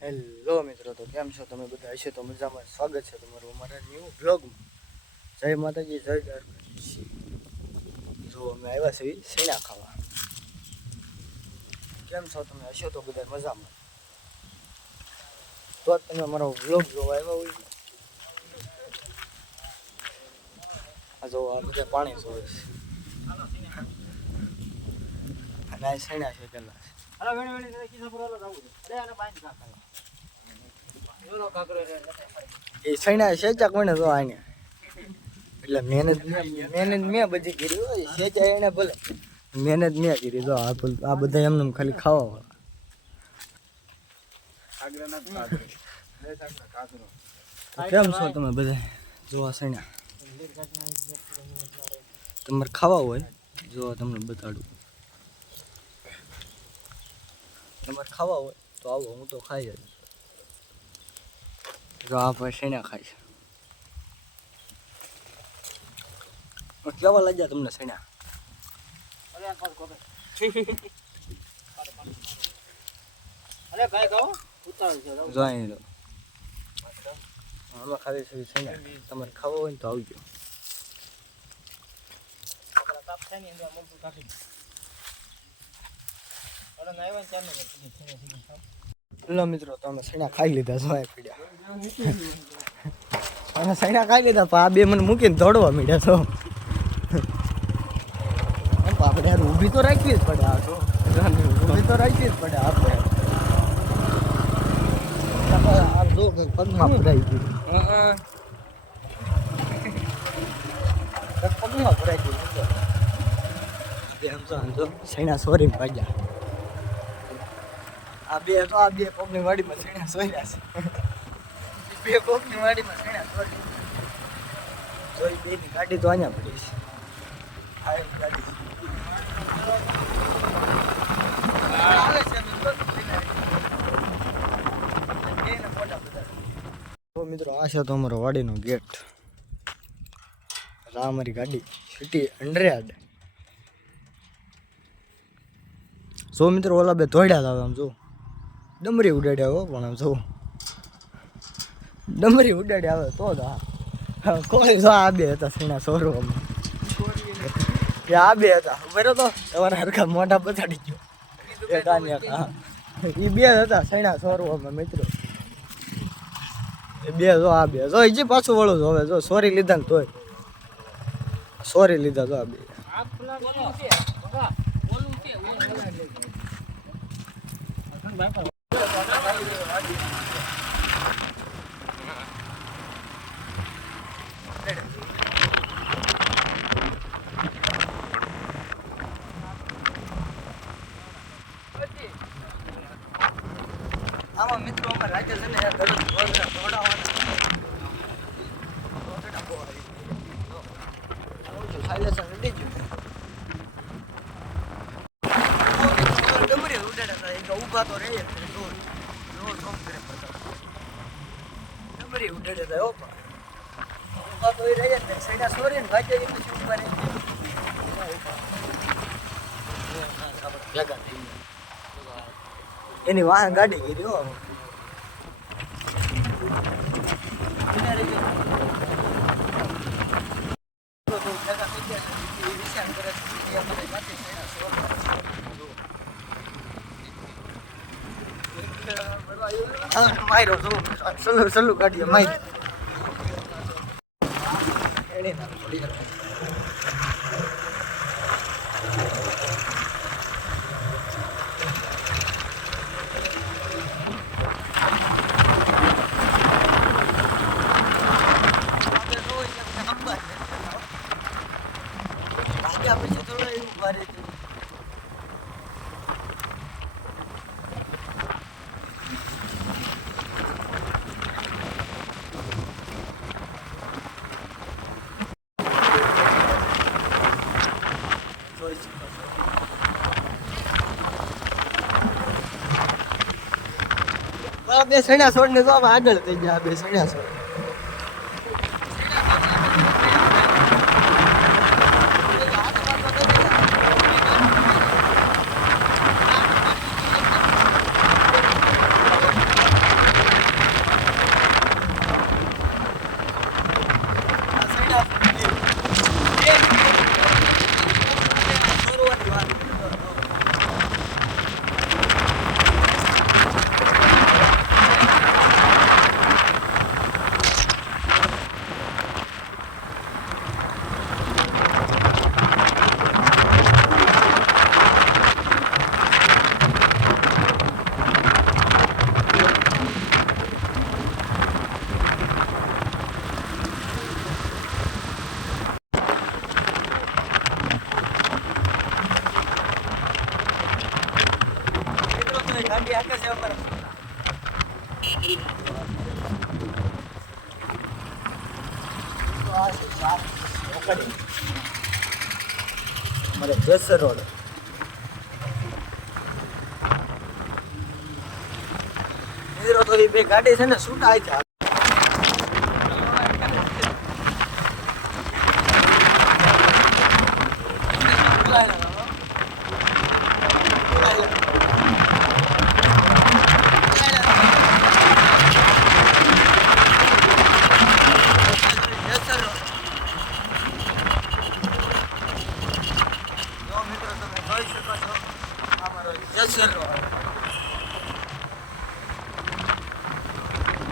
Hello મિત્રો, તો કેમ છો તમે બધા? હશે તો મજામાં. સ્વાગત છે તમારું અમારા ન્યૂ બ્લોગમાં. જય માતાજી, જય દ્વારકાધીશ. જો અમે આવ્યા છીએ શેણા ખાવા. કેમ છો તમે? હશે તો બધા મજામાં. તો તમે અમારો બ્લોગ જોવા આવ્યા હોય. આ જો આ બધા પાણી જોવે છે અને આ શેણા છે પેલા. એ સૈણા સેચા કોને જો આને એટલે મહેનત મેં બધી કરી હોય. સેચા એને ભલે મહેનત મેં કરી. જો આ બધા એમને ખાલી ખાવા કેમ છો તમે બધા? જો આ સૈણા તમારે ખાવા હોય જો તમને બતાડું. તમારે ખાવા હોય તો આવો, હું તો ખાઈ જાય. જો આ ભાઈ શેણા ખાય છે. કેવા લાગ્યા તમને શેણા? જો અહીં આમાં ખાલી છે શેણા. તમારે ખાવા હોય ને તો આવજો. હેલો મિત્રો, તો અમે શેણા ખાઈ લીધા. જોયા પીડ્યા અમે શેણા ખાઈ લીધા. પણ આ બે મને મૂકીને દોડવા મીડ્યા. તો આપણે યાર ઊભી તો રાખવી જ પડે. આ તો ઊભી તો રાખવી જ પડે આપણે. આ જો કંઈક પગમાં ભરાઈ ગયું. પગમાં ભરાઈ ગયું. સમજો શેણા સોરી ભાગ્યા. આ બે પગની વાડીમાં શેણા સોર્યા છે. બે પગની વાડીમાં શેણા સોરી. જોઈ બેની ગાડી તો અહીંયા પડી છે. આ એક ગાડી તો મિત્રો, આ છે તો અમારો વાડીનો ગેટ. આ અમારી ગાડી સિટી 100. જો મિત્રો, ઓલા બે ધોડ્યા હતા. આમ જો ડમરી ઉડાડ્યા હો. પણ આમ જો ડમરી ઉડાડ્યા આવે તો કોઈ જો આ બે હતા શેણા સોરવામાં. આ બે હતા બરો તો તમારા હરખા મોઢા બતાડી ગયો. એ બે હતા શેણા સોરવામાં મિત્રો. એ બે જો આ બે જો હજી પાછું વળું જો. હવે જો સોરી લીધા ને તોય સોરી લીધા. જો આ બે આમાં મિત્રો અમારે રાજ્ય છે ને ઉભા તો રહી ડમરી ઉડાડે થાય. ઉભા તો રહી ને સૈડા સોરી ને ભાગ્ય પછી ઉભા રહી ભેગા થઈ એની વાહ ગાડી ગઈ હો. માર્યો સલ્લુ કાઢીએ મારી પછી થોડો એવું ભારે બે સૈણા છોડ ને તો આગળ થઈ ગયા. બે સૈણા છોડ અમારે જેસર રોડ મિત્રો તો એ બે ગાડી છે ને છૂટા છે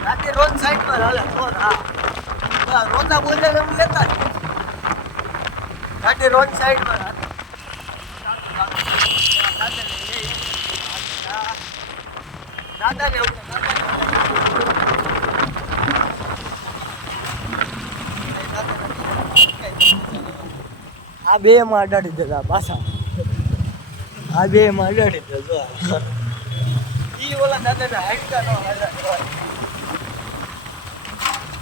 રાતે રોજ સાઈડ પર હાલે રોજા બોલે એમ લેતા રાતે રોજ સાઈડ પર દાદા ને આ બે માં અડાડી દેતા પાછા આ બે માં અડાડી દેતા ઈ ઓલા દાદાના હાડકા નો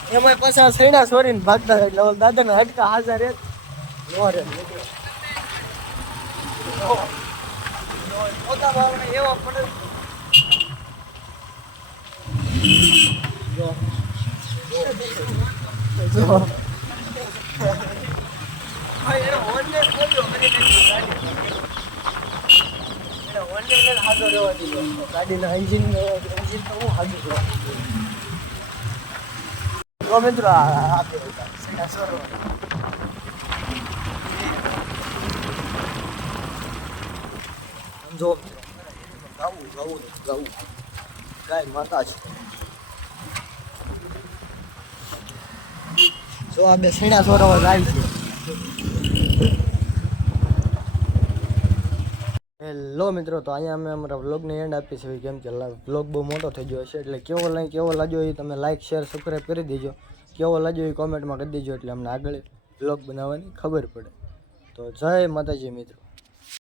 એમાં પાછા સૈડા છોડીને ભાગતા એટલે ઓલા દાદાના હાડકા હાજર રહે નો રે પોતા ભાવને એવા પડે જો ભાઈ એનો ઓનલાઈન બોલ્યો મને ગાડી હાજર રહેવા દીધો ગાડીના એન્જિન તો હું હાજર રહેવા મિત્રો આપે સમજો ગાવું ગાય માતા છે જો આ બે સેણા સોરવા જાય છે હેલો મિત્રો તો અહીંયા અમે અમારા વ્લોગને એન્ડ આપી છે કેમ કે વ્લોગ બહુ મોટો થઈ ગયો છે એટલે કેવો લાગ્યો એ તમે લાઇક શેર સબસ્ક્રાઈબ કરી દેજો કેવો લાગ્યો એ કોમેન્ટમાં કરી દેજો એટલે અમને આગળ વ્લોગ બનાવવાની ખબર પડે તો જય માતાજી મિત્રો.